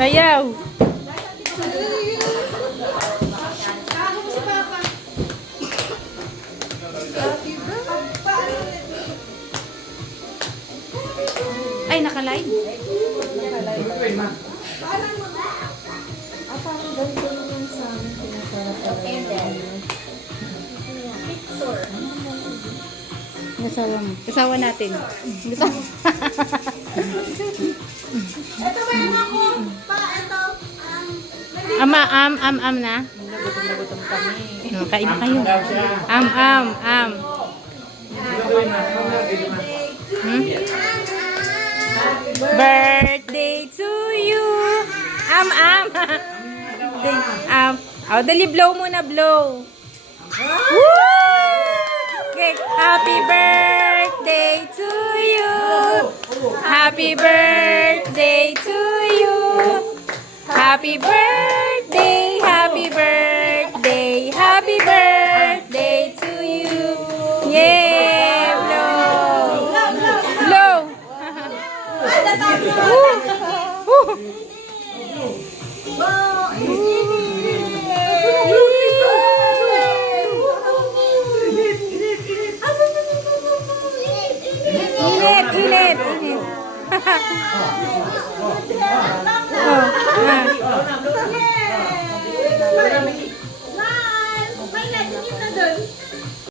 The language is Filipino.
Sayaw. Ay, nakalive. Parang ganito naman sa amin. Kasawa mo. Kasawa natin. Kasawa. Ito ba yung ako? Ito. Am na. Nagutom na gutom kami. Kain na kayo. Am. Hmm? Birthday to you. Am. Oh, dali blow muna, blow. Woo! Okay. Happy birthday to you. Happy birthday to you. Happy birthday, happy birthday, happy birthday to you. Yay! Blow! Blow! Woo! Init! Oh,